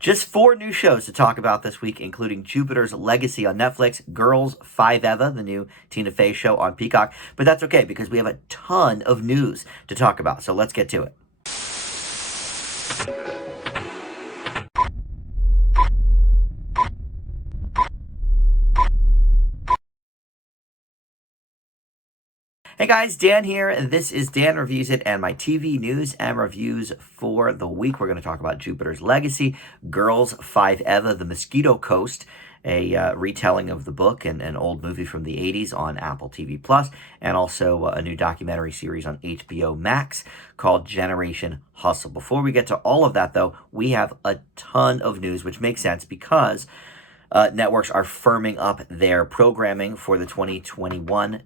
Just 4 new shows to talk about this week, including Jupiter's Legacy on Netflix, Girls5Eva, the new Tina Fey show on Peacock. But that's okay because we have a ton of news to talk about. So let's get to it. Hey guys, Dan here, and this is Dan Reviews It and my TV news and reviews for the week. We're going to talk about Jupiter's Legacy, Girls5Eva, the Mosquito Coast, a retelling of the book and an old movie from the 80s on Apple TV+, and also a new documentary series on HBO Max called Generation Hustle. Before we get to all of that, though, we have a ton of news, which makes sense because networks are firming up their programming for the 2021-2022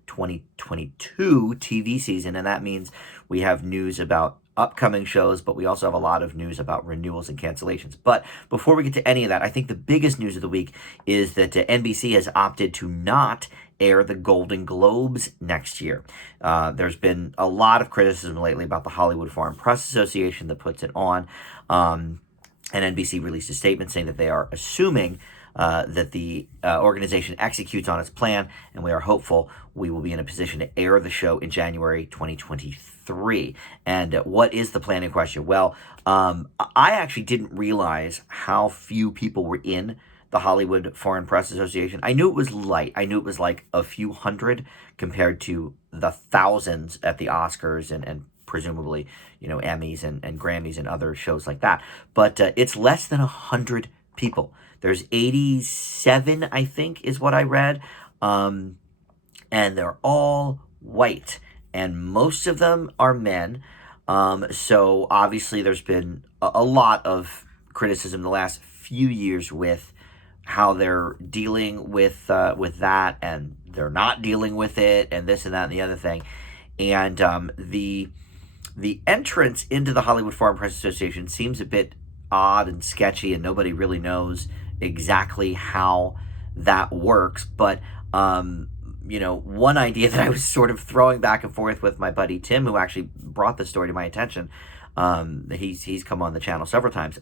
TV season, and that means we have news about upcoming shows, but we also have a lot of news about renewals and cancellations. But before we get to any of that, I think the biggest news of the week is that NBC has opted to not air the Golden Globes next year. There's been a lot of criticism lately about the Hollywood Foreign Press Association that puts it on, and NBC released a statement saying that they are assuming that the organization executes on its plan, and we are hopeful we will be in a position to air the show in January 2023. And what is the plan in question? Well, I actually didn't realize how few people were in the Hollywood Foreign Press Association. I knew it was light. I knew it was like a few hundred compared to the thousands at the Oscars and presumably, Emmys and Grammys and other shows like that. But it's less than 100 people. There's 87, I think, is what I read, and they're all white, and most of them are men. So obviously, there's been a lot of criticism the last few years with how they're dealing with that, and they're not dealing with it, and this and that and the other thing, and the entrance into the Hollywood Foreign Press Association seems a bit odd and sketchy, and nobody really knows exactly how that works. But one idea that I was sort of throwing back and forth with my buddy Tim, who actually brought the story to my attention, he's come on the channel several times,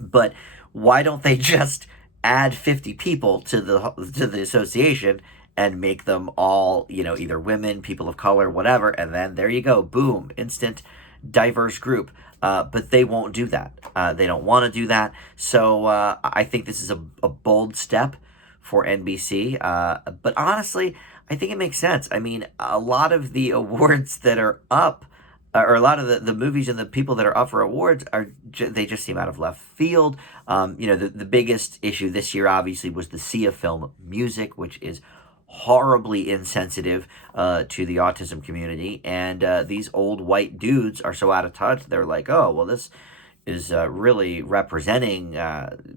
but why don't they just add 50 people to the association and make them all either women, people of color, whatever, and then there you go, boom, instant diverse group. But they won't do that. They don't want to do that. So I think this is a bold step for NBC. But honestly, I think it makes sense. I mean, a lot of the awards that are up, or a lot of the movies and the people that are up for awards, they just seem out of left field. The biggest issue this year, obviously, was the Sia film Music, which is horribly insensitive to the autism community, and these old white dudes are so out of touch. They're like, oh, well, this is really representing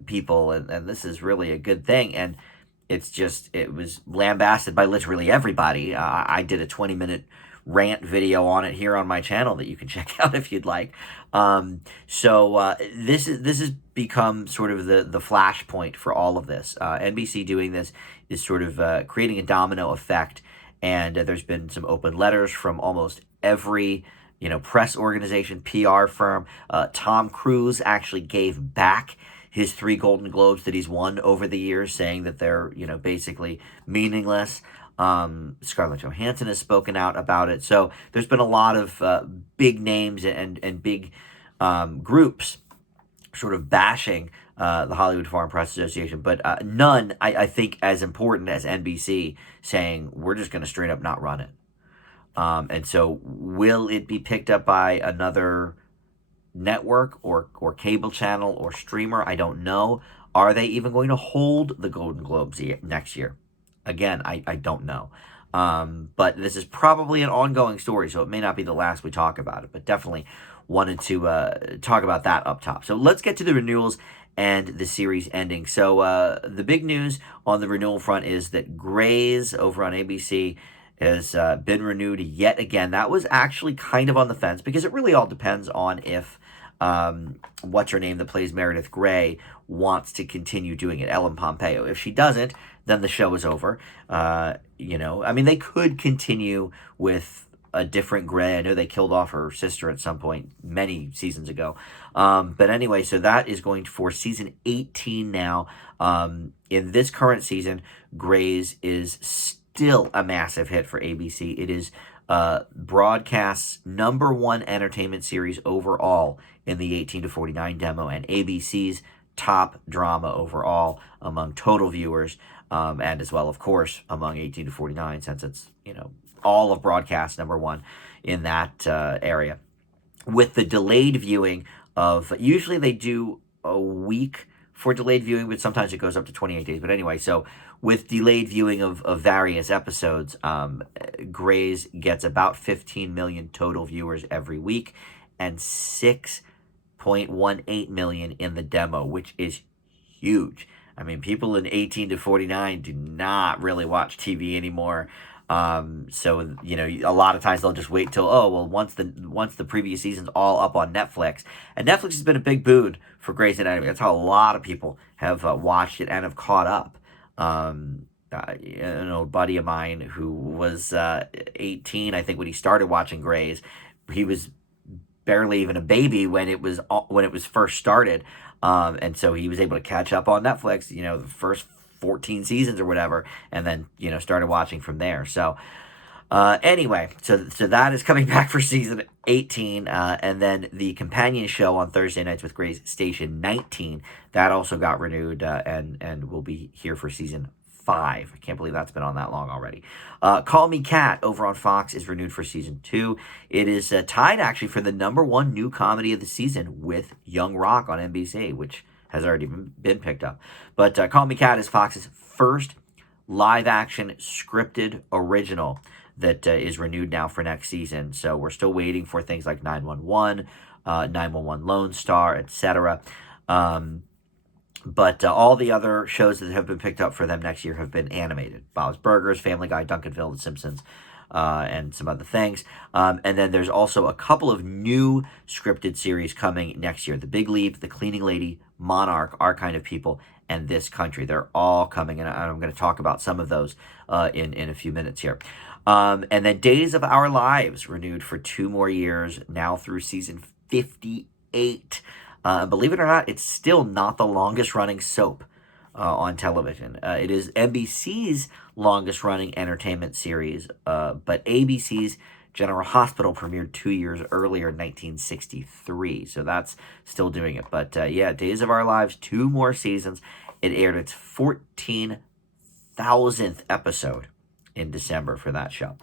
people, and this is really a good thing, and it was lambasted by literally everybody. I did a 20-minute rant video on it here on my channel that you can check out if you'd like. So this has become sort of the flashpoint for all of this. NBC doing this is sort of creating a domino effect, and there's been some open letters from almost every press organization, PR firm. Tom Cruise actually gave back his 3 Golden Globes that he's won over the years, saying that they're basically meaningless. Scarlett Johansson has spoken out about it. So there's been a lot of big names and big groups sort of bashing the Hollywood Foreign Press Association, but none, I think, as important as NBC saying, we're just going to straight up not run it. And so will it be picked up by another network or cable channel or streamer? I don't know. Are they even going to hold the Golden Globes next year? Again, I don't know. But this is probably an ongoing story, so it may not be the last we talk about it, but definitely wanted to talk about that up top. So let's get to the renewals and the series ending. So the big news on the renewal front is that Grey's over on ABC has been renewed yet again. That was actually kind of on the fence because it really all depends on if what's her name that plays Meredith Grey wants to continue doing it, Ellen Pompeo. If she doesn't, then the show is over. I mean, they could continue with a different Gray. I know they killed off her sister at some point many seasons ago. But anyway, so that is going for season 18 now. In this current season, Grey's is still a massive hit for ABC. It is broadcast's #1 entertainment series overall in the 18 to 49 demo, and ABC's top drama overall among total viewers, and as well, of course, among 18 to 49, since it's, all of broadcast #1 in that area. With the delayed viewing of, usually they do a week for delayed viewing, but sometimes it goes up to 28 days. But anyway, so with delayed viewing of various episodes, Grey's gets about 15 million total viewers every week and 6.18 million in the demo, which is huge. I mean, people in 18 to 49 do not really watch TV anymore. So, a lot of times they'll just wait till, once the previous season's all up on Netflix. And Netflix has been a big boon for Grey's Anatomy. That's how a lot of people have watched it and have caught up. An old buddy of mine who was 18, I think, when he started watching Grey's. He was barely even a baby when it was first started. And so he was able to catch up on Netflix, the first 14 seasons or whatever, and then, started watching from there. So, anyway, so that is coming back for season 18, and then the companion show on Thursday nights with Grey's Station 19, that also got renewed, and will be here for season 5. I can't believe that's been on that long already. Call Me Kat over on Fox is renewed for season 2. It is tied actually for the #1 new comedy of the season with Young Rock on NBC, which has already been picked up. But Call Me Kat is Fox's first live-action scripted original that is renewed now for next season. So we're still waiting for things like 911, 911 Lone Star, etc. But all the other shows that have been picked up for them next year have been animated. Bob's Burgers, Family Guy, Duncanville, The Simpsons, and some other things. And then there's also a couple of new scripted series coming next year. The Big Leap, The Cleaning Lady, Monarch, Our Kind of People, and This Country. They're all coming, and I'm going to talk about some of those in a few minutes here. And then Days of Our Lives renewed for 2 more years, now through season 58. Believe it or not, it's still not the longest running soap on television. It is NBC's longest running entertainment series, but ABC's General Hospital premiered 2 years earlier in 1963, so that's still doing it. But yeah, Days of Our Lives, 2 more seasons. It aired its 14,000th episode in December for that show.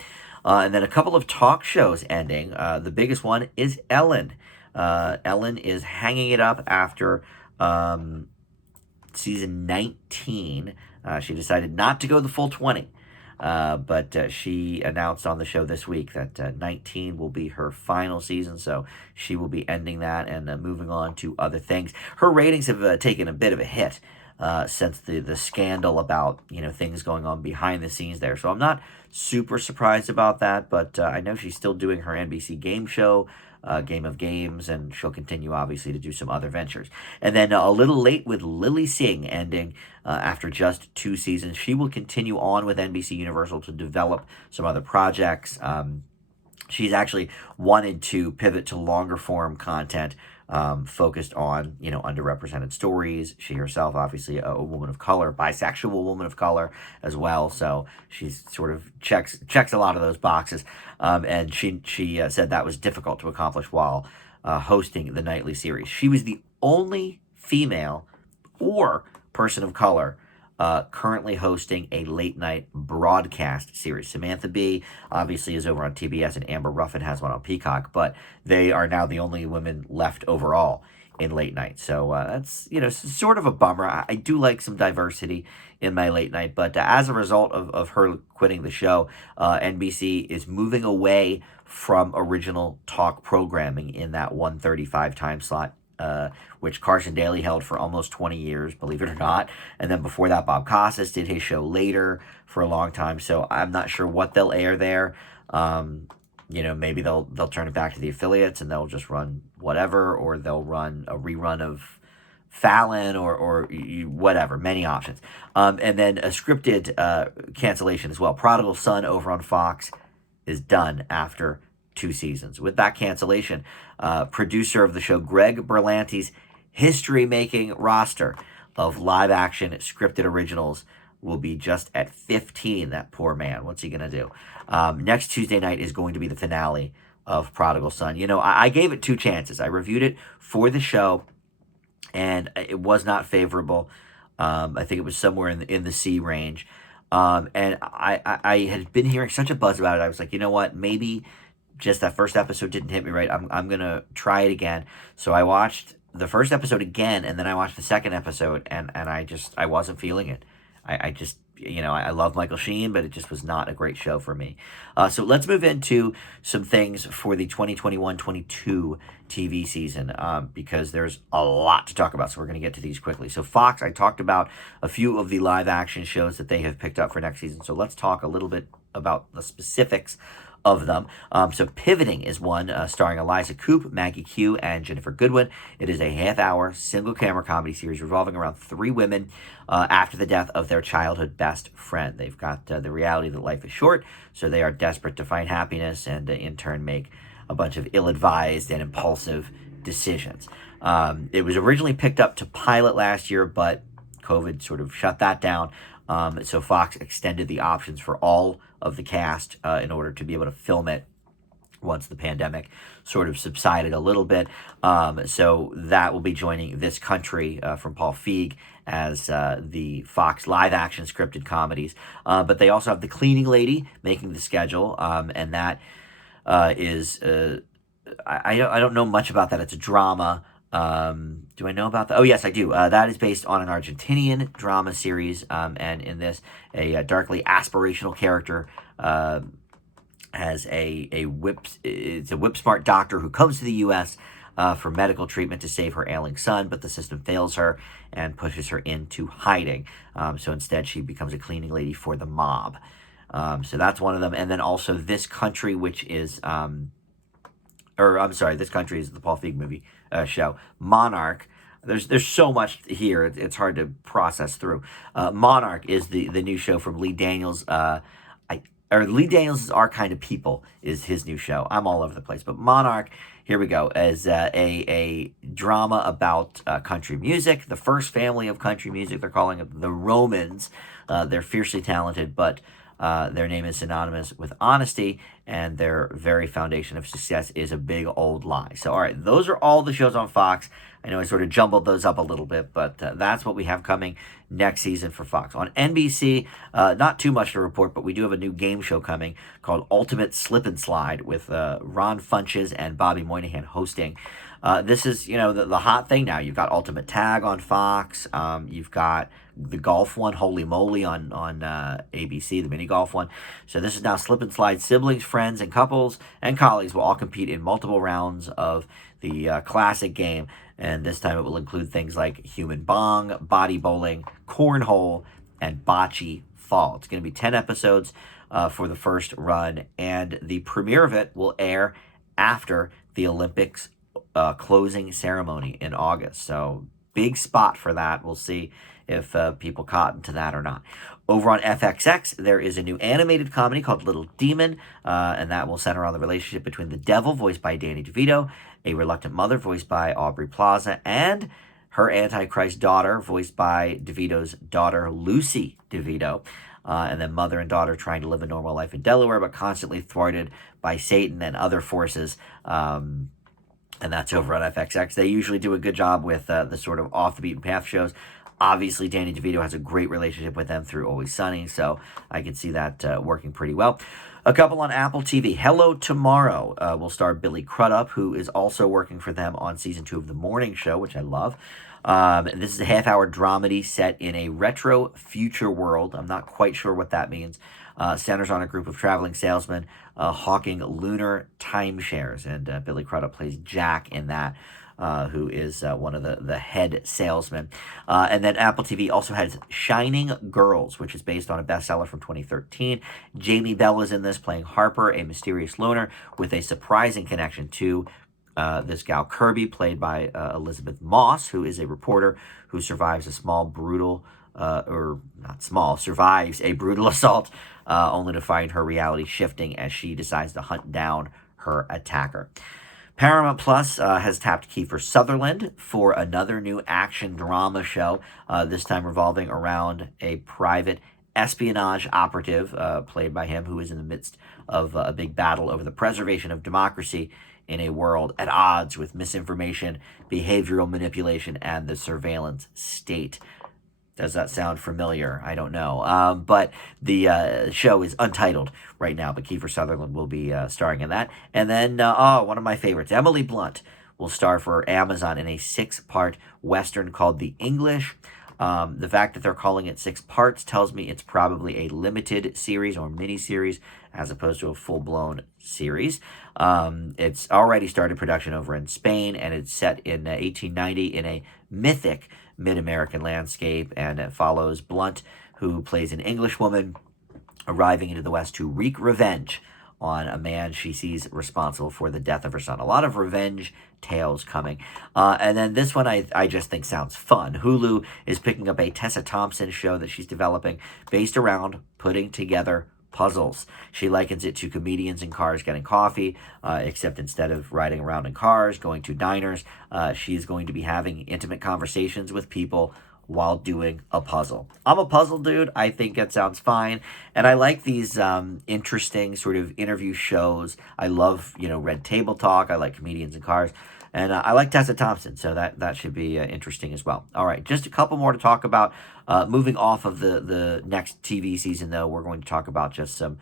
And then a couple of talk shows ending. The biggest one is Ellen. Ellen is hanging it up after season 19. She decided not to go the full 20. But she announced on the show this week that 19 will be her final season, so she will be ending that and moving on to other things. Her ratings have taken a bit of a hit since the scandal about things going on behind the scenes there. So I'm not super surprised about that, but I know she's still doing her NBC game show, Game of Games, and she'll continue obviously to do some other ventures. And then a little late with Lily Singh ending after just 2 seasons. She will continue on with NBC Universal to develop some other projects. She's actually wanted to pivot to longer form content focused on underrepresented stories. She herself obviously a woman of color, bisexual woman of color as well, so she's sort of checks a lot of those boxes, and she said that was difficult to accomplish while hosting the nightly series. She was the only female or person of color currently hosting a late night broadcast series. Samantha Bee obviously is over on TBS, and Amber Ruffin has one on Peacock, but they are now the only women left overall in late night. So that's sort of a bummer. I do like some diversity in my late night, but as a result of her quitting the show, NBC is moving away from original talk programming in that 1:35 time slot, which Carson Daly held for almost 20 years, believe it or not. And then before that, Bob Costas did his show later for a long time. So I'm not sure what they'll air there. Maybe they'll turn it back to the affiliates and they'll just run whatever, or they'll run a rerun of Fallon or whatever, many options. And then a scripted cancellation as well. Prodigal Son over on Fox is done after 2 seasons. With that cancellation, producer of the show Greg Berlanti's history-making roster of live-action scripted originals will be just at 15. That poor man. What's he going to do? Next Tuesday night is going to be the finale of Prodigal Son. You know, I gave it 2 chances. I reviewed it for the show, and it was not favorable. I think it was somewhere in the C range. And I had been hearing such a buzz about it. I was like, you know what? Maybe just that first episode didn't hit me right. I'm gonna try it again. So I watched the first episode again, and then I watched the second episode, and I wasn't feeling it. I just, you know, I love Michael Sheen, but it just was not a great show for me. So let's move into some things for the 2021-22 TV season, because there's a lot to talk about, so we're going to get to these quickly. So Fox, I talked about a few of the live-action shows that they have picked up for next season, so let's talk a little bit about the specifics of them. So Pivoting is one starring Eliza Coupe, Maggie Q, and Jennifer Goodwin. It is a half-hour, single-camera comedy series revolving around 3 women after the death of their childhood best friend. They've got the reality that life is short, so they are desperate to find happiness and in turn make a bunch of ill-advised and impulsive decisions. It was originally picked up to pilot last year, but COVID sort of shut that down. So Fox extended the options for all of the cast in order to be able to film it once the pandemic sort of subsided a little bit. So that will be joining This Country from Paul Feig as the Fox live-action scripted comedies. But they also have The Cleaning Lady making the schedule, and that is... I don't know much about that. It's a drama. Do I know about that? Oh, yes, I do. That is based on an Argentinian drama series, and in this, a darkly aspirational character has it's a whip-smart doctor who comes to the U.S. For medical treatment to save her ailing son, but the system fails her and pushes her into hiding. So instead, she becomes a cleaning lady for the mob. So that's one of them. And then also This Country, which is... This Country is the Paul Feig movie show. Monarch. There's so much here. It's hard to process through. Monarch is the new show from Lee Daniels. Lee Daniels' Our Kind of People is his new show. I'm all over the place. But Monarch, here we go, is a drama about country music. The first family of country music. They're calling it the Romans. They're fiercely talented, but their name is synonymous with honesty, and their very foundation of success is a big old lie. So, all right, those are all the shows on Fox. I know I sort of jumbled those up a little bit, but that's what we have coming next season for Fox. On NBC, not too much to report, but we do have a new game show coming called Ultimate Slip and Slide with Ron Funches and Bobby Moynihan hosting. This is, you know, the hot thing now. You've got Ultimate Tag on Fox. You've got the golf one, Holy Moly, on ABC, the mini golf one. So this is now Slip and Slide. Siblings, friends, and couples and colleagues will all compete in multiple rounds of the classic game. And this time it will include things like human bong, body bowling, cornhole, and bocce fall. It's going to be 10 episodes for the first run. And the premiere of it will air after the Olympics closing ceremony in August. So big spot for that. We'll see if people cotton to that or not. Over on FXX, there is a new animated comedy called Little Demon, and that will center on the relationship between the devil, voiced by Danny DeVito, a reluctant mother, voiced by Aubrey Plaza, and her Antichrist daughter, voiced by DeVito's daughter, Lucy DeVito. And then mother and daughter trying to live a normal life in Delaware, but constantly thwarted by Satan and other forces. And that's over on FXX. They usually do a good job with the sort of off-the-beaten path shows. Obviously, Danny DeVito has a great relationship with them through Always Sunny, so I can see that working pretty well. A couple on Apple TV. Hello Tomorrow will star Billy Crudup, who is also working for them on Season 2 of The Morning Show, which I love. This is a half-hour dramedy set in a retro future world. I'm not quite sure what that means. Centers on a group of traveling salesmen hawking lunar timeshares, and Billy Crudup plays Jack in that, who is one of the head salesmen. And then Apple TV also has Shining Girls, which is based on a bestseller from 2013. Jamie Bell is in this, playing Harper, a mysterious loner with a surprising connection to this gal Kirby, played by Elizabeth Moss, who is a reporter who survives a survives a brutal assault, only to find her reality shifting as she decides to hunt down her attacker. Paramount Plus has tapped Kiefer Sutherland for another new action drama show, this time revolving around a private espionage operative played by him who is in the midst of a big battle over the preservation of democracy in a world at odds with misinformation, behavioral manipulation, and the surveillance state. Does that sound familiar? I don't know. But the show is Untitled right now, but Kiefer Sutherland will be starring in that. And then, one of my favorites, Emily Blunt, will star for Amazon in a 6-part Western called The English. The fact that they're calling it 6 parts tells me it's probably a limited series or mini-series as opposed to a full-blown series. It's already started production over in Spain, and it's set in 1890 in a mythic mid-American landscape, and it follows Blunt, who plays an English woman arriving into the West to wreak revenge on a man she sees responsible for the death of her son. A lot of revenge tales coming. And then this one I just think sounds fun. Hulu is picking up a Tessa Thompson show that she's developing based around putting together puzzles. She likens it to comedians in cars getting coffee, except instead of riding around in cars, going to diners, she's going to be having intimate conversations with people while doing a puzzle. I'm a puzzle dude. I think it sounds fine. And I like these interesting sort of interview shows. I love, Red Table Talk. I like comedians in cars. And I like Tessa Thompson, so that should be interesting as well. All right, just a couple more to talk about. Moving off of the next TV season, though, we're going to talk about just some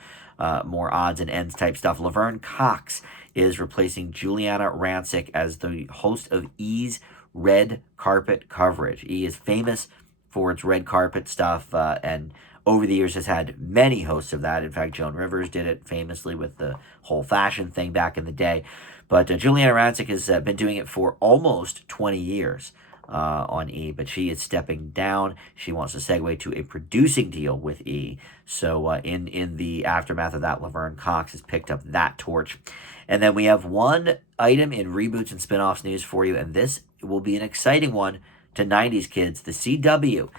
more odds and ends type stuff. Laverne Cox is replacing Juliana Rancic as the host of E's red carpet coverage. E is famous for its red carpet stuff, and over the years has had many hosts of that. In fact, Joan Rivers did it famously with the whole fashion thing back in the day. But Juliana Rancic has been doing it for almost 20 years on E, but she is stepping down. She wants to segue to a producing deal with E. So in the aftermath of that, Laverne Cox has picked up that torch. And then we have one item in reboots and spinoffs news for you, and this will be an exciting one to 90s kids. The CW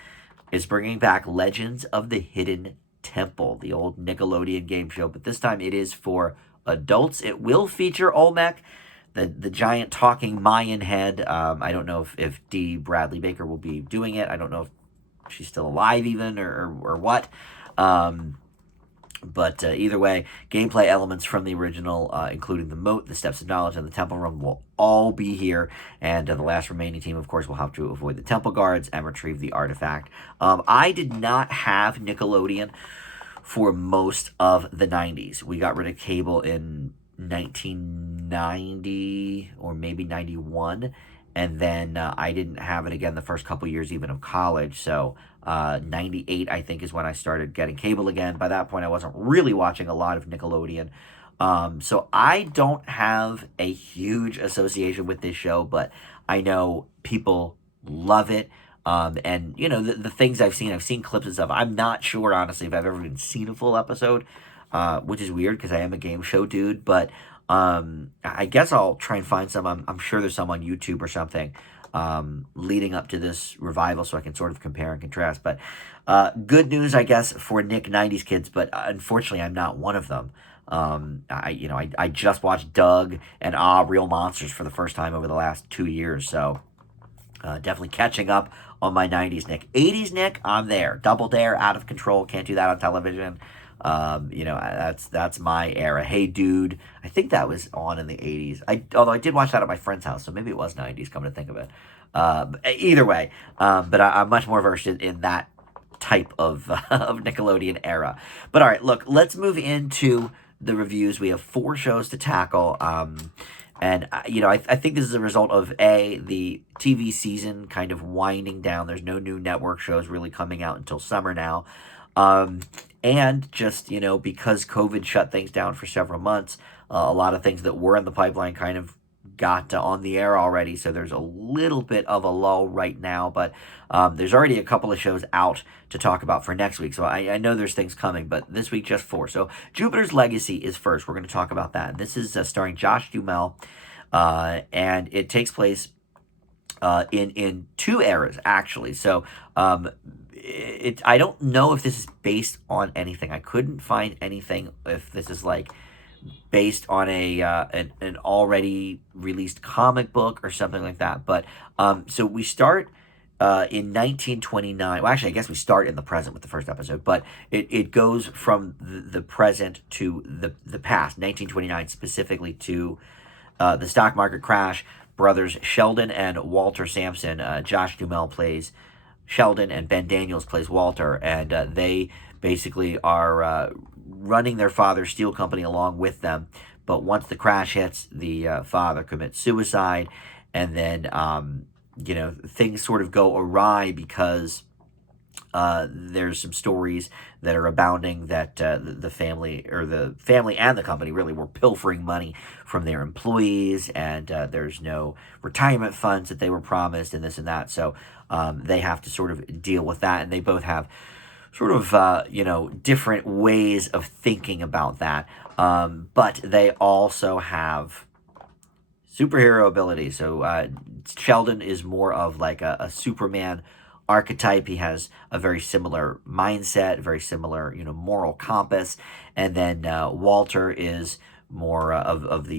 is bringing back Legends of the Hidden Temple, the old Nickelodeon game show, but this time it is for adults. It will feature Olmec, the giant talking Mayan head. I don't know if Dee Bradley Baker will be doing it. I don't know if she's still alive even or what. But either way, gameplay elements from the original, including the moat, the Steps of Knowledge, and the Temple Run will all be here. And the last remaining team, of course, will have to avoid the Temple Guards and retrieve the artifact. I did not have Nickelodeon for most of the 90s. We got rid of cable in 1990 or maybe 91. And then I didn't have it again the first couple years even of college. So 98, I think, is when I started getting cable again. By that point, I wasn't really watching a lot of Nickelodeon. So I don't have a huge association with this show, but I know people love it. And, the things I've seen clips and stuff. I'm not sure, honestly, if I've ever even seen a full episode, which is weird because I am a game show dude. But I guess I'll try and find some. I'm sure there's some on YouTube or something leading up to this revival so I can sort of compare and contrast. But good news, I guess, for Nick 90s kids, but unfortunately I'm not one of them. I just watched Doug and Real Monsters for the first time over the last 2 years, so definitely catching up on my 90s Nick. 80s Nick, I'm there. Double Dare, Out of Control, can't do that on television. That's my era. Hey Dude, I think that was on in the 80s. Although I did watch that at my friend's house, so maybe it was 90s, come to think of it. Either way, but I'm much more versed in that type of Nickelodeon era. But all right, look, let's move into the reviews. We have 4 shows to tackle. And, I think this is a result of, the TV season kind of winding down. There's no new network shows really coming out until summer now. And just, because COVID shut things down for several months, a lot of things that were in the pipeline kind of got on the air already. So there's a little bit of a lull right now, but there's already a couple of shows out to talk about for next week. So I know there's things coming, but this week just 4. So Jupiter's Legacy is first. We're going to talk about that. This is starring Josh Duhamel, and it takes place in 2 eras, actually. So I don't know if this is based on anything. I couldn't find anything if this is like based on an already released comic book or something like that. But so we start in 1929. Well, actually, I guess we start in the present with the first episode, but it goes from the present to the past, 1929 specifically, to the stock market crash. Brothers Sheldon and Walter Sampson. Josh Duhamel plays Sheldon, and Ben Daniels plays Walter, and they basically are running their father's steel company along with them. But once the crash hits, the father commits suicide, and then things sort of go awry because there's some stories that are abounding that the family and the company really were pilfering money from their employees, and there's no retirement funds that they were promised, and this and that. So they have to sort of deal with that, and they both have sort of different ways of thinking about that. But they also have superhero abilities. So Sheldon is more of like a Superman archetype. He has a very similar mindset, very similar, moral compass. And then Walter is more of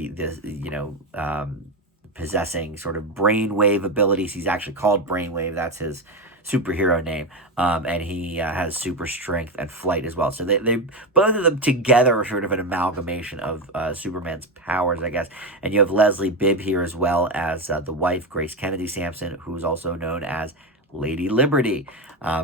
possessing sort of brainwave abilities. He's actually called Brainwave. That's his superhero name. And he has super strength and flight as well. So they both of them together are sort of an amalgamation of Superman's powers, I guess. And you have Leslie Bibb here as well as the wife, Grace Kennedy Sampson, who's also known as Lady Liberty.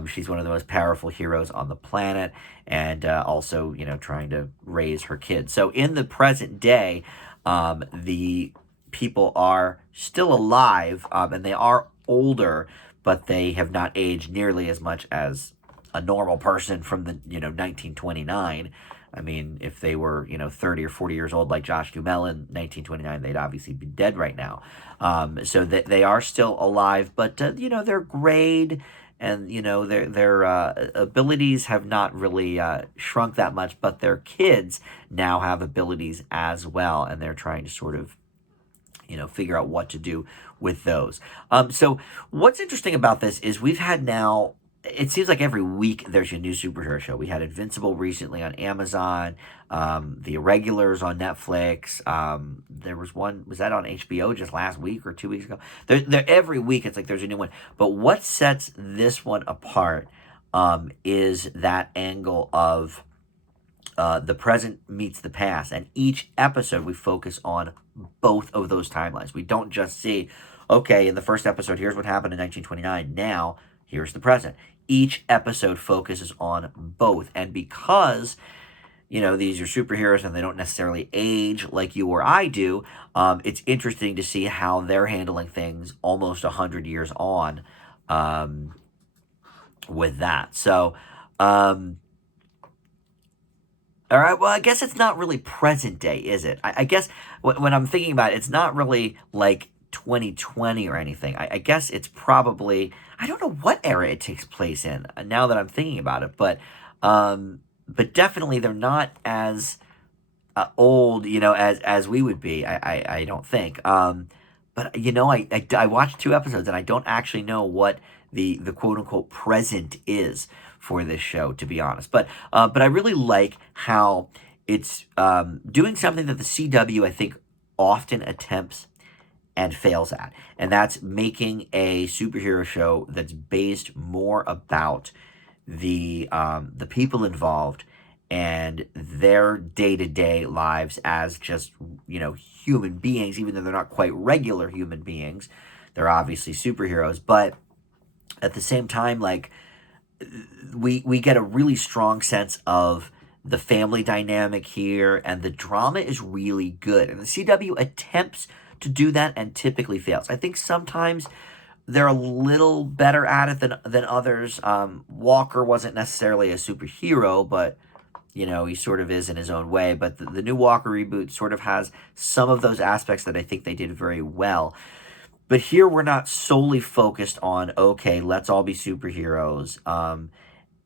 She's one of the most powerful heroes on the planet, and also, trying to raise her kids. So in the present day, the people are still alive, and they are older, but they have not aged nearly as much as a normal person from the 1929. I mean, if they were 30 or 40 years old like Josh Duhamel in 1929, they'd obviously be dead right now. So that they are still alive, but they're grayed, and their abilities have not really shrunk that much. But their kids now have abilities as well, and they're trying to sort of figure out what to do with those. So what's interesting about this is we've had now, it seems like every week there's a new superhero show. We had Invincible recently on Amazon, The Irregulars on Netflix. There was one, was that on HBO just last week or 2 weeks ago? Every week it's like there's a new one. But what sets this one apart is that angle of the present meets the past, and each episode we focus on both of those timelines. We don't just see, okay, in the first episode, here's what happened in 1929. Now, here's the present. Each episode focuses on both, and because these are superheroes and they don't necessarily age like you or I do, it's interesting to see how they're handling things almost 100 years on with that. So, all right, well, I guess it's not really present day, is it? I guess when I'm thinking about it, it's not really like 2020 or anything. I guess it's probably, I don't know what era it takes place in now that I'm thinking about it, but definitely they're not as old, as we would be, I don't think. But, I watched 2 episodes, and I don't actually know what the quote-unquote present is for this show, to be honest. But I really like how it's doing something that the CW, I think, often attempts and fails at. And that's making a superhero show that's based more about the people involved and their day-to-day lives as just, human beings, even though they're not quite regular human beings. They're obviously superheroes, but at the same time, like, we get a really strong sense of the family dynamic here, and the drama is really good. And the CW attempts to do that and typically fails. I think sometimes they're a little better at it than others. Walker wasn't necessarily a superhero, but he sort of is in his own way. But the new Walker reboot sort of has some of those aspects that I think they did very well. But here we're not solely focused on, okay, let's all be superheroes.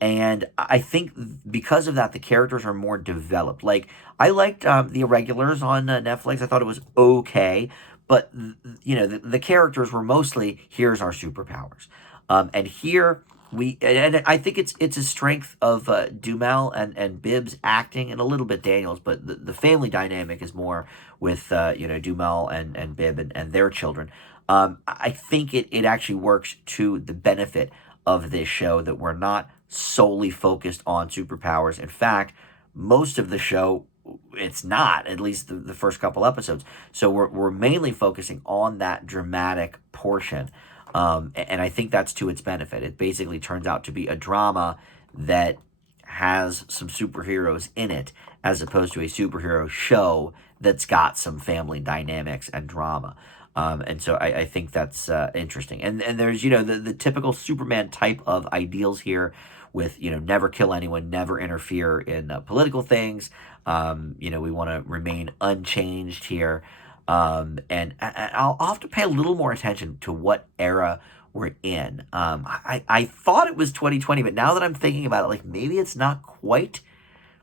And I think because of that, the characters are more developed. Like, I liked The Irregulars on Netflix. I thought it was okay. But, the characters were mostly, here's our superpowers. And here, and I think it's a strength of Dumel and Bibbs acting, and a little bit Daniels, but the family dynamic is more with Dumel and Bibb and their children. I think it actually works to the benefit of this show that we're not solely focused on superpowers. In fact, most of the show, it's not, at least the first couple episodes. So we're mainly focusing on that dramatic portion. And I think that's to its benefit. It basically turns out to be a drama that has some superheroes in it, as opposed to a superhero show that's got some family dynamics and drama. And so I think that's interesting. And there's, the typical Superman type of ideals here with, never kill anyone, never interfere in political things. We want to remain unchanged here. And I'll have to pay a little more attention to what era we're in. I thought it was 2020, but now that I'm thinking about it, like maybe it's not quite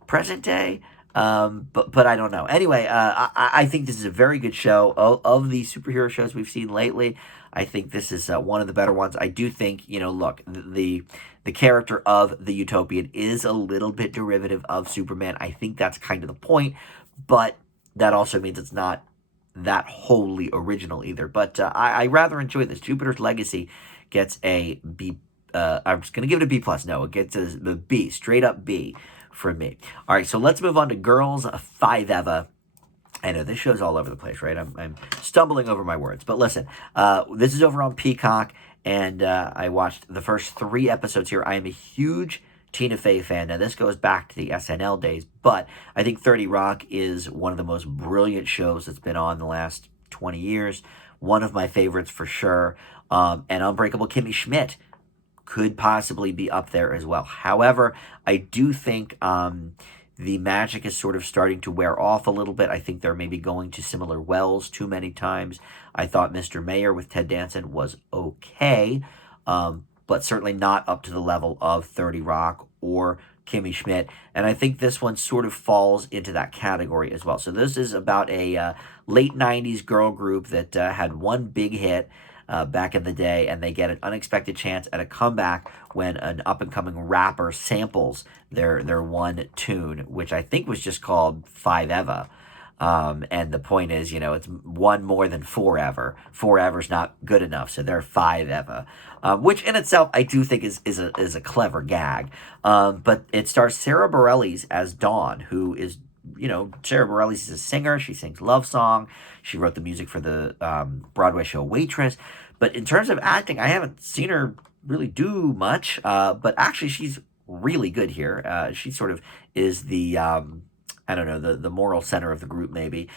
present day. But I don't know. Anyway, I think this is a very good show. Of the superhero shows we've seen lately, I think this is one of the better ones. I do think, look, the character of the Utopian is a little bit derivative of Superman. I think that's kind of the point, but that also means it's not that wholly original either. But I rather enjoy this. Jupiter's Legacy gets a B. I'm just going to give it a B+. No, it gets a B, straight up B for me. All right, so let's move on to Girls5Eva. I know this show's all over the place, right? I'm stumbling over my words. But listen, this is over on Peacock, and I watched the first 3 episodes here. I am a huge Tina Fey fan. Now, this goes back to the SNL days, but I think 30 Rock is one of the most brilliant shows that's been on the last 20 years. One of my favorites for sure. And Unbreakable Kimmy Schmidt could possibly be up there as well. However, I do think the magic is sort of starting to wear off a little bit. I think they're maybe going to similar wells too many times. I thought Mr. Mayor with Ted Danson was okay, but certainly not up to the level of 30 Rock or Kimmy Schmidt. And I think this one sort of falls into that category as well. So this is about a late 90s girl group that had one big hit back in the day, and they get an unexpected chance at a comeback when an up-and-coming rapper samples their one tune, which I think was just called 5Eva. And the point is, it's one more than forever. Forever's not good enough, so they're 5Eva. Which in itself, I do think is a clever gag. But it stars Sarah Bareilles as Dawn, who is, Sarah Bareilles is a singer. She sings Love Song. She wrote the music for the Broadway show Waitress. But in terms of acting, I haven't seen her really do much. But actually, she's really good here. She sort of is the I don't know, the moral center of the group, maybe.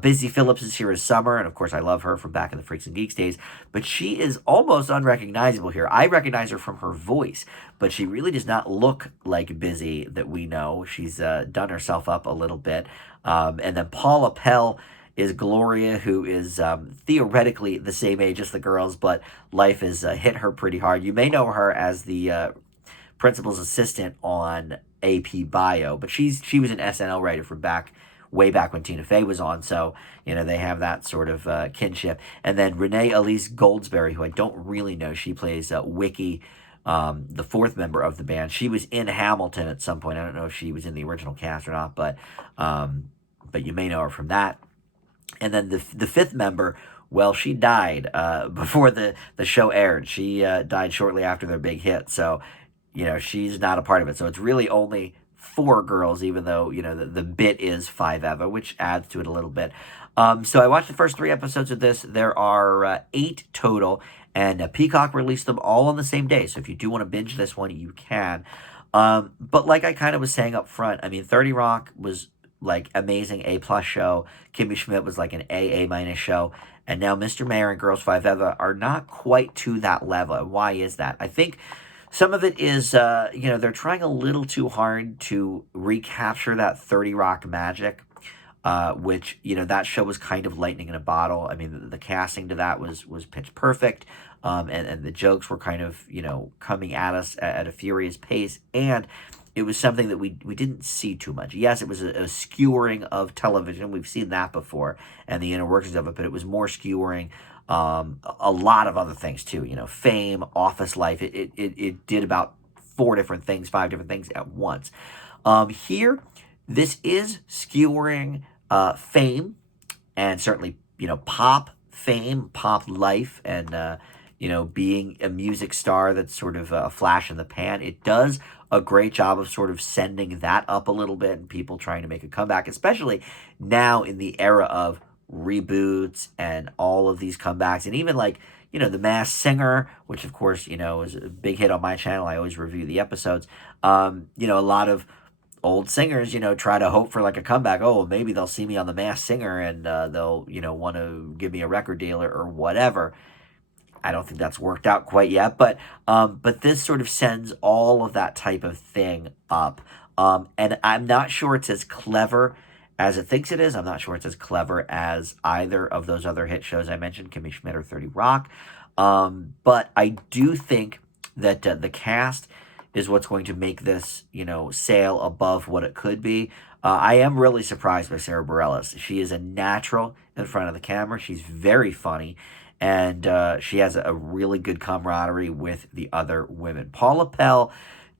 Busy Phillips is here as Summer, and of course I love her from back in the Freaks and Geeks days, but she is almost unrecognizable here. I recognize her from her voice, but she really does not look like Busy that we know. She's done herself up a little bit. And then Paula Pell is Gloria, who is theoretically the same age as the girls, but life has hit her pretty hard. You may know her as the principal's assistant on AP Bio, but she was an SNL writer from way back when Tina Fey was on, so they have that sort of kinship. And then Renee Elise Goldsberry, who I don't really know, she plays Wiki, the 4th member of the band. She was in Hamilton at some point. I don't know if she was in the original cast or not, but you may know her from that. And then the 5th member, well, she died before the show aired. She died shortly after their big hit, so she's not a part of it. So it's really only 4 girls, even though, the bit is 5Eva, which adds to it a little bit. So I watched the first 3 episodes of this. There are 8 total, and Peacock released them all on the same day. So if you do want to binge this one, you can. But like I kind of was saying up front, I mean, 30 Rock was like amazing A+ show. Kimmy Schmidt was like an A- show. And now Mr. Mayor and Girls5Eva are not quite to that level. And why is that? I think some of it is, they're trying a little too hard to recapture that 30 Rock magic, which, that show was kind of lightning in a bottle. I mean, the casting to that was pitch perfect, and the jokes were kind of, coming at us at a furious pace, and it was something that we didn't see too much. Yes, it was a skewering of television. We've seen that before, and the inner workings of it, but it was more skewering a lot of other things too. Fame, office life. It did about 4 different things, 5 different things at once. Here, this is skewering fame and certainly pop fame, pop life, and being a music star that's sort of a flash in the pan. It does a great job of sort of sending that up a little bit and people trying to make a comeback, especially now in the era of reboots and all of these comebacks, and even like The Masked Singer, which of course is a big hit on my channel. I always review the episodes. A lot of old singers, try to hope for like a comeback. Oh, maybe they'll see me on The Masked Singer and they'll, want to give me a record deal or whatever. I don't think that's worked out quite yet, but this sort of sends all of that type of thing up. And I'm not sure it's as clever as it thinks it is. I'm not sure it's as clever as either of those other hit shows I mentioned, Kimmy Schmidt or 30 Rock. But I do think that the cast is what's going to make this, sail above what it could be. I am really surprised by Sarah Bareilles. She is a natural in front of the camera. She's very funny, and she has a really good camaraderie with the other women. Paula Pell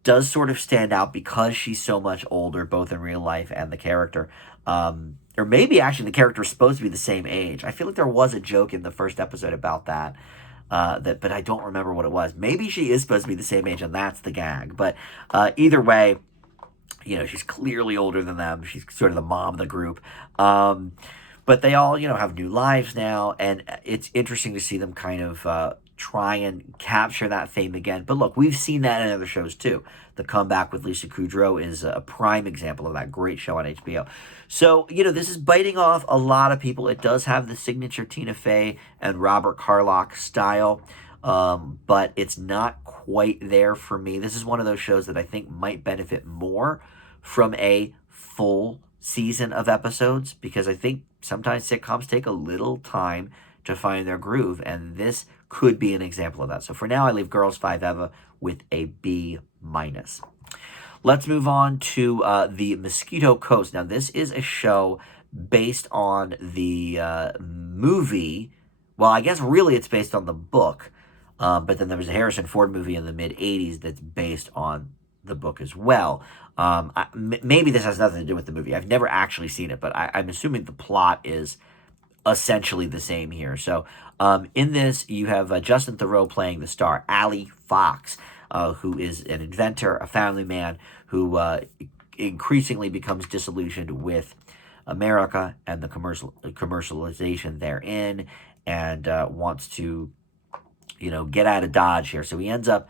does sort of stand out because she's so much older, both in real life and the character. Or maybe actually the character is supposed to be the same age. I feel like there was a joke in the first episode about that. But I don't remember what it was. Maybe she is supposed to be the same age, and that's the gag. But either way, she's clearly older than them. She's sort of the mom of the group. But they all, have new lives now, and it's interesting to see them kind of try and capture that fame again. But look, we've seen that in other shows too. The Comeback with Lisa Kudrow is a prime example of that great show on HBO. So, this is biting off a lot of people. It does have the signature Tina Fey and Robert Carlock style, but it's not quite there for me. This is one of those shows that I think might benefit more from a full season of episodes, because I think sometimes sitcoms take a little time to find their groove, and this could be an example of that. So for now, I leave Girls5Eva with a B-. Let's move on to the Mosquito Coast. Now, this is a show based on the movie. Well, I guess really it's based on the book, but then there was a Harrison Ford movie in the mid-'80s that's based on the book as well. Maybe this has nothing to do with the movie. I've never actually seen it, but I'm assuming the plot is essentially the same here. So in this, you have Justin Theroux playing the star, Ali Fox, who is an inventor, a family man who increasingly becomes disillusioned with America and the commercialization therein, and wants to, get out of Dodge here. So he ends up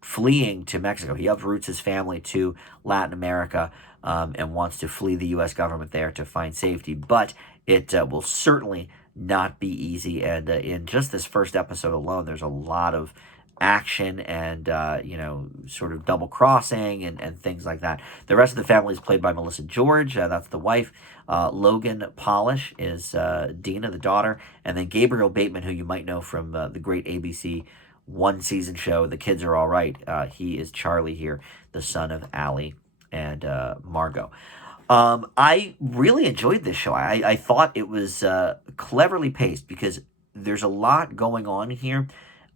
fleeing to Mexico. He uproots his family to Latin America and wants to flee the U.S. government there to find safety. But it will certainly not be easy. And in just this first episode alone, there's a lot of action and, sort of double crossing and things like that. The rest of the family is played by Melissa George. That's the wife. Logan Polish is Dina, the daughter. And then Gabriel Bateman, who you might know from the great ABC one-season show, The Kids Are All Right. He is Charlie here, the son of Allie and Margot. I really enjoyed this show. I thought it was cleverly paced because there's a lot going on here,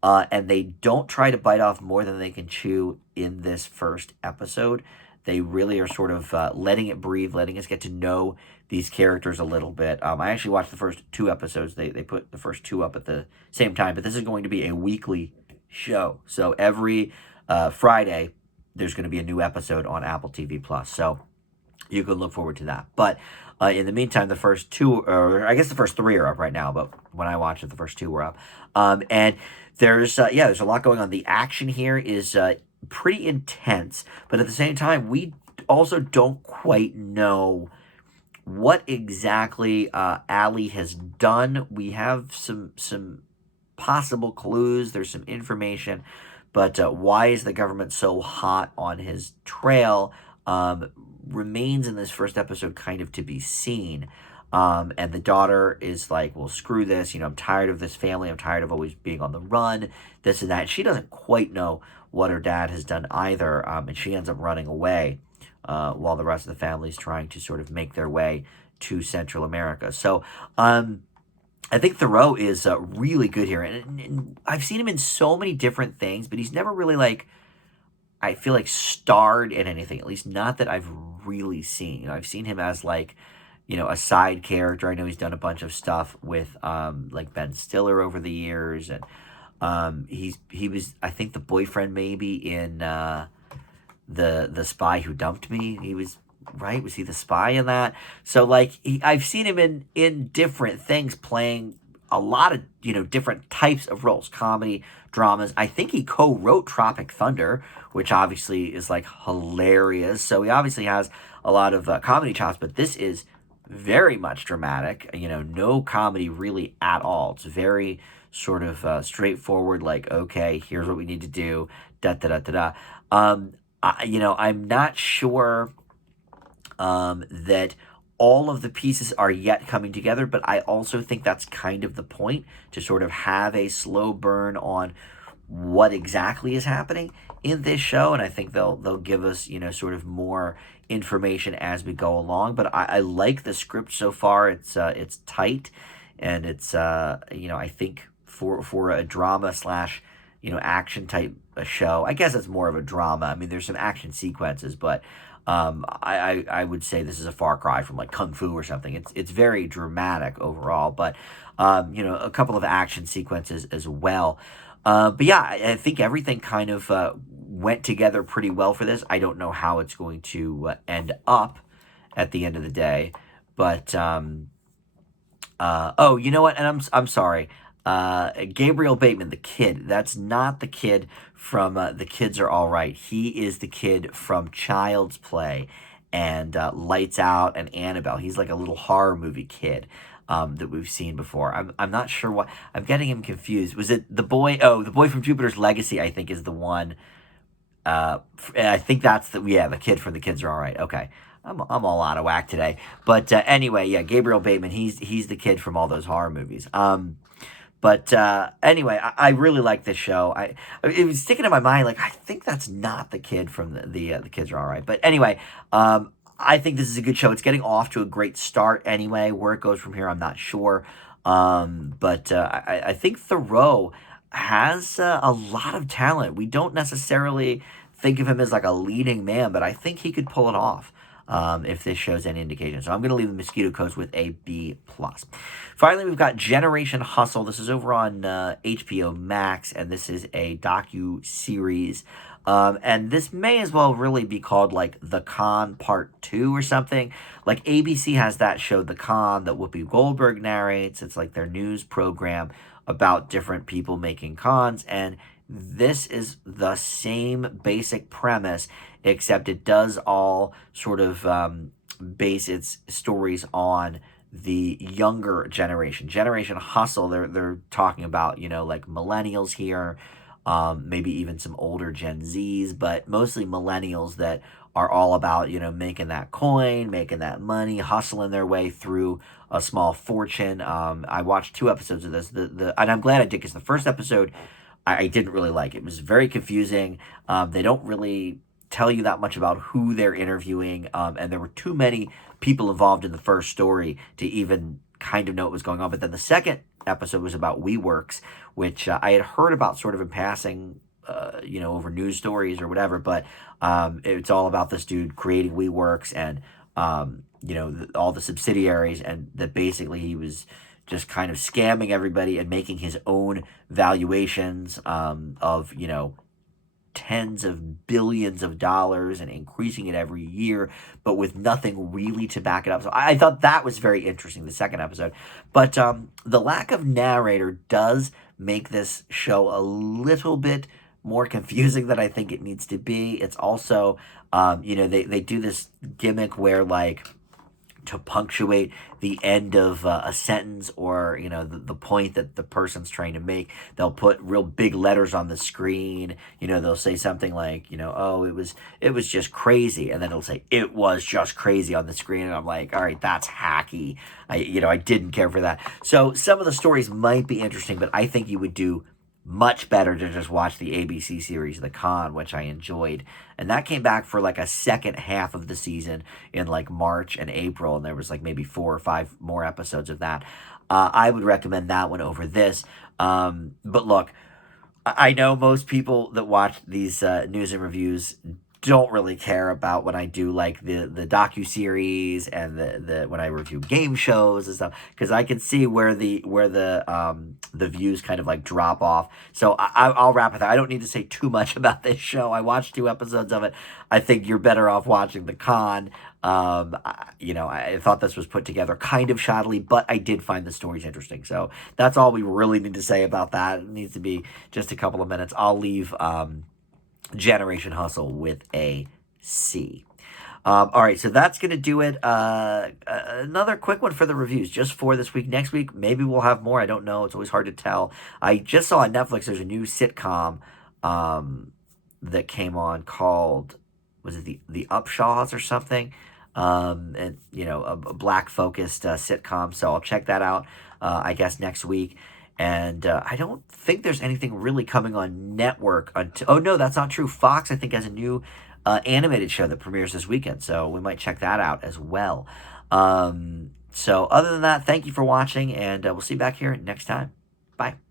and they don't try to bite off more than they can chew in this first episode. They really are sort of letting it breathe, letting us get to know these characters a little bit. I actually watched the first 2 episodes. They put the first 2 up at the same time, but this is going to be a weekly show. So every Friday, there's going to be a new episode on Apple TV+. So you can look forward to that. But in the meantime, the first 2, or I guess the first 3 are up right now, but when I watched it, the first 2 were up. And there's a lot going on. The action here is pretty intense, but at the same time, we also don't quite know what exactly Ali has done. We have some possible clues. There's some information, but why is the government so hot on his trail remains in this first episode kind of to be seen. And the daughter is like, well, screw this. I'm tired of this family. I'm tired of always being on the run, this and that. She doesn't quite know what her dad has done either, and she ends up running away while the rest of the family is trying to sort of make their way to Central America. So I think Thoreau is really good here, and I've seen him in so many different things, but he's never really like, I feel like, starred in anything. At least not that I've really seen. I've seen him as like, a side character. I know he's done a bunch of stuff with like Ben Stiller over the years, and he was, I think, the boyfriend maybe in the Spy Who Dumped Me. He was, right. Was he the spy in that? So like I've seen him in different things, playing a lot of different types of roles, comedy, dramas. I think he co-wrote Tropic Thunder, which obviously is like hilarious. So he obviously has a lot of comedy chops, but this is very much dramatic. No comedy really at all. It's very sort of straightforward. Like, okay, here's what we need to do. Da da da da da. I'm not sure that all of the pieces are yet coming together, but I also think that's kind of the point, to sort of have a slow burn on what exactly is happening in this show, and I think they'll give us sort of more information as we go along. But I like the script so far. It's tight, and it's I think for a drama slash action type show. I guess it's more of a drama. I mean, there's some action sequences, but I would say this is a far cry from like Kung Fu or something. It's very dramatic overall, but a couple of action sequences as well. But yeah, I think everything kind of went together pretty well for this. I don't know how it's going to end up at the end of the day, but oh, you know what? And I'm sorry. Gabriel Bateman, the kid. That's not the kid from The Kids Are All Right. He is the kid from Child's Play and Lights Out and Annabelle. He's like a little horror movie kid that we've seen before. I'm not sure what. I'm getting him confused. Was it the boy? Oh, the boy from Jupiter's Legacy, I think, is the one. I think that's the kid from The Kids Are All Right. Okay. I'm all out of whack today. But anyway, yeah, Gabriel Bateman, he's the kid from all those horror movies. But anyway, I really like this show. It was sticking in my mind, like, I think that's not the kid from the Kids Are All Right. But anyway, I think this is a good show. It's getting off to a great start anyway. Where it goes from here, I'm not sure. But I think Thoreau has a lot of talent. We don't necessarily think of him as like a leading man, but I think he could pull it off. If this shows any indication. So I'm going to leave the Mosquito Coast with a B+. Finally, we've got Generation Hustle. This is over on HBO Max, and this is a docu-series. And this may as well really be called like The Con Part 2 or something. Like ABC has that show, The Con, that Whoopi Goldberg narrates. It's like their news program about different people making cons, and this is the same basic premise, except it does all sort of base its stories on the younger generation. Generation Hustle, they're talking about, like millennials here, maybe even some older Gen Zs, but mostly millennials that are all about, making that coin, making that money, hustling their way through a small fortune. I watched 2 episodes of this, and I'm glad I did, because the first episode I didn't really like. It was very confusing. They don't really tell you that much about who they're interviewing, and there were too many people involved in the first story to even kind of know what was going on. But then the second episode was about WeWorks, which I had heard about sort of in passing, over news stories or whatever. But it's all about this dude creating WeWorks and, all the subsidiaries, and that basically he was just kind of scamming everybody and making his own valuations of, tens of billions of dollars and increasing it every year, but with nothing really to back it up. So I thought that was very interesting, the second episode. But the lack of narrator does make this show a little bit more confusing than I think it needs to be. It's also, they do this gimmick where, like, to punctuate the end of a sentence, or the point that the person's trying to make, they'll put real big letters on the screen. They'll say something like, oh, it was just crazy, and then it'll say it was just crazy on the screen, and I'm like, all right, that's hacky. I didn't care for that. So some of the stories might be interesting, but I think you would do much better to just watch the ABC series The Con, which I enjoyed. And that came back for like a second half of the season in like March and April, and there was like maybe 4 or 5 more episodes of that. I would recommend that one over this. But look, I know most people that watch these news and reviews don't really care about when I do like the docu-series and the when I review game shows and stuff, because I can see where the views kind of like drop off. So I'll wrap with that. I don't need to say too much about this show. I watched 2 episodes of it. I think you're better off watching The Con. I thought this was put together kind of shoddily, but I did find the stories interesting. So that's all we really need to say about that. It needs to be just a couple of minutes. I'll leave Generation Hustle with a C. All right, so that's going to do it. Another quick one for the reviews, just for this week. Next week, maybe we'll have more. I don't know. It's always hard to tell. I just saw on Netflix there's a new sitcom that came on called, was it the Upshaws or something? And a black focused sitcom. So I'll check that out. I guess next week. And I don't think there's anything really coming on network until. Oh no, that's not true. Fox, I think, has a new animated show that premieres this weekend, so we might check that out as well. So other than that, thank you for watching, and we'll see you back here next time. Bye.